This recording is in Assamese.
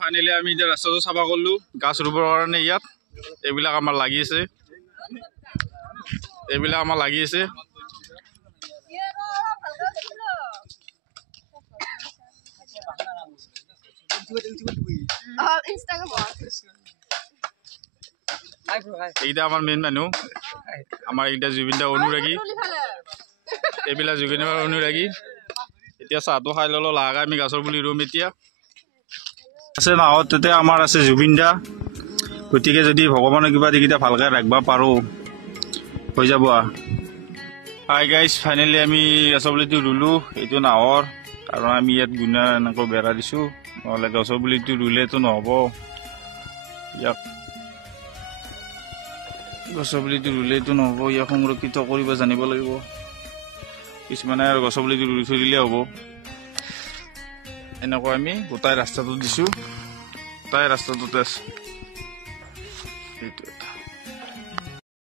ফাইনেলি আমি এতিয়া ৰাস্তাটো চাফা কৰিলোঁ গাছ ৰুবৰ কাৰণে। ইয়াত এইবিলাক আমাৰ লাগি আছে, এইবিলাক আমাৰ লাগি আছে। এইকেইটা আমাৰ মেইন মানুহ, আমাৰ এইকেইটা জুবিন দা অনুৰাগী, এইবিলাক জুবিন দাৰ অনুৰাগী। এতিয়া চাহটো খাই ল'লো, লাহে আমি গাছৰ পুলি ৰুম। এতিয়া আছে নাহত তাতে আমাৰ আছে জুবিন দা, গতিকে যদি ভগৱানৰ কিবা এইকেইটা ভালকৈ ৰাখিব পাৰোঁ হৈ যাব। হাই গাইজ, ফাইনেলি আমি গছৰ পুলিটো ৰুলোঁ। এইটো নাহৰ, কাৰণ আমি ইয়াত গুণা এনেকৈ বেৰা দিছোঁ, নহ'লে গছৰ পুলিটো ৰুলেতো নহ'ব। ইয়াক গছৰ পুলিটো ৰুলেতো নহ'ব, ইয়াক সংৰক্ষিত কৰিব জানিব লাগিব। কিছুমানে আৰু গছৰ পুলিটো ৰুই থৈ দিলে হ'ব। এনেকৈ আমি গোটাই ৰাস্তাটো দিছোঁ, গোটাই ৰাস্তাটোতে আছোঁ। সেইটো